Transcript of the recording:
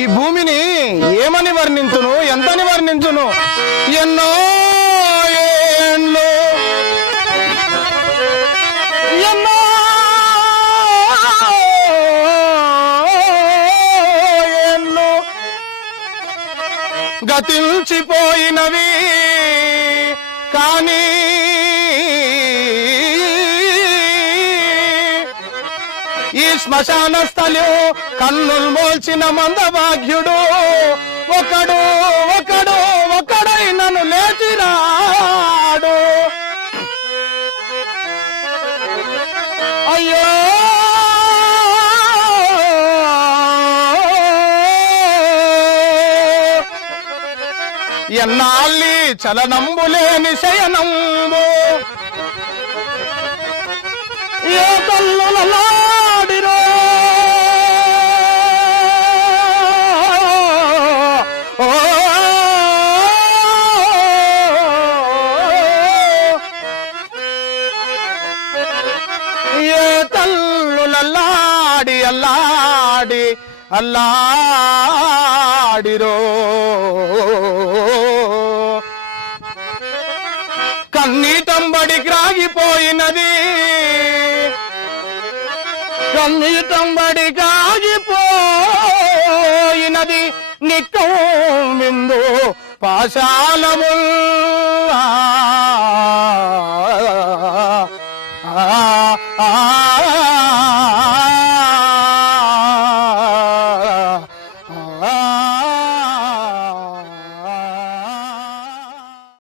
ఈ భూమిని ఏమని వర్ణించును ఎంతని వర్ణించును ఎన్నో ఏండ్లు ఎన్నో ఏండ్లు గతించిపోయినవి. కానీ ఈ శ్మశాన స్థలం కన్నులు మోల్చిన మందభాగ్యుడు. ఒకడు ఒకడు ఒకడై నన్ను లేచిరాడు అయ్యో! ఎన్నాళ్ళి చలనంబులేని శయనంబో ఏ తల్లులల్లాడి అల్లాడి అల్లాడిరో. కన్నీటంబడి గ్రాగిపోయినది. కన్నీటంబడి గ్రాగిపోయినది నిక్కం విందు పాశాలముల్లా